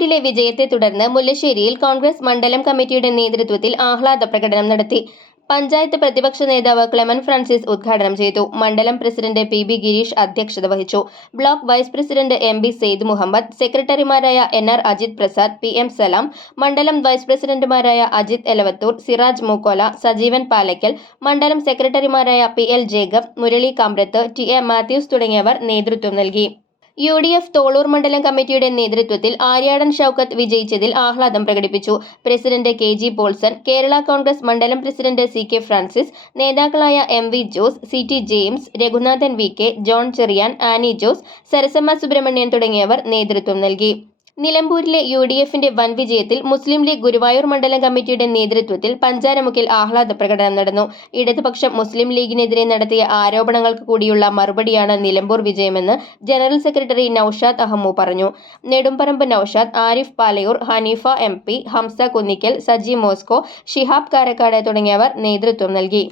നിലമ്പൂരിലെ വിജയത്തെ തുടർന്ന് മുല്ലശ്ശേരിയിൽ കോൺഗ്രസ് മണ്ഡലം കമ്മിറ്റിയുടെ നേതൃത്വത്തിൽ ആഹ്ലാദ പ്രകടനം നടത്തി. പഞ്ചായത്ത് പ്രതിപക്ഷ നേതാവ് ക്ലെമൻ ഫ്രാൻസിസ് ഉദ്ഘാടനം ചെയ്തു. മണ്ഡലം പ്രസിഡന്റ് പി ബി ഗിരീഷ് അധ്യക്ഷത വഹിച്ചു. Block vice president M B Saeed Muhammad സെക്രട്ടറിമാരായ N R Ajith Prasad P M Salam മണ്ഡലം വൈസ് പ്രസിഡന്റുമാരായ അജിത് എലവത്തൂർ സിറാജ് മൂക്കോല സജീവൻ പാലയ്ക്കൽ മണ്ഡലം സെക്രട്ടറിമാരായ P L Jacob Murali Kambrath T A Mathews തുടങ്ങിയവർ നേതൃത്വം നൽകി. യു ഡി എഫ് തോളൂർ മണ്ഡലം കമ്മിറ്റിയുടെ നേതൃത്വത്തിൽ ആര്യാടൻ ഷൌക്കത്ത് വിജയിച്ചതിൽ ആഹ്ലാദം പ്രകടിപ്പിച്ചു. President K G Paulson Kerala Congress മണ്ഡലം പ്രസിഡന്റ് സി കെ ഫ്രാൻസിസ് നേതാക്കളായ M V Jose C T James Raghunathan V K John Cherian Annie Jose Sarasamma Subramanian തുടങ്ങിയവർ നേതൃത്വം നൽകി. നിലമ്പൂരിലെ യു ഡി എഫിന്റെ മുസ്ലിം ലീഗ് ഗുരുവായൂർ മണ്ഡലം കമ്മിറ്റിയുടെ നേതൃത്വത്തിൽ പഞ്ചാരമുക്കിൽ ആഹ്ലാദ പ്രകടനം നടന്നു. ഇടതുപക്ഷം മുസ്ലിം ലീഗിനെതിരെ നടത്തിയ ആരോപണങ്ങൾക്ക് കൂടിയുള്ള മറുപടിയാണ് നിലമ്പൂർ വിജയമെന്ന് ജനറൽ സെക്രട്ടറി നൌഷാദ് അഹമ്മു പറഞ്ഞു. നെടുമ്പറമ്പ് നൌഷാദ് ആരിഫ് പാലയൂർ ഹനീഫ എം ഹംസ കുന്നിക്കൽ സജി മോസ്കോ ഷിഹാബ് കാരക്കാട് തുടങ്ങിയവർ നേതൃത്വം നൽകി.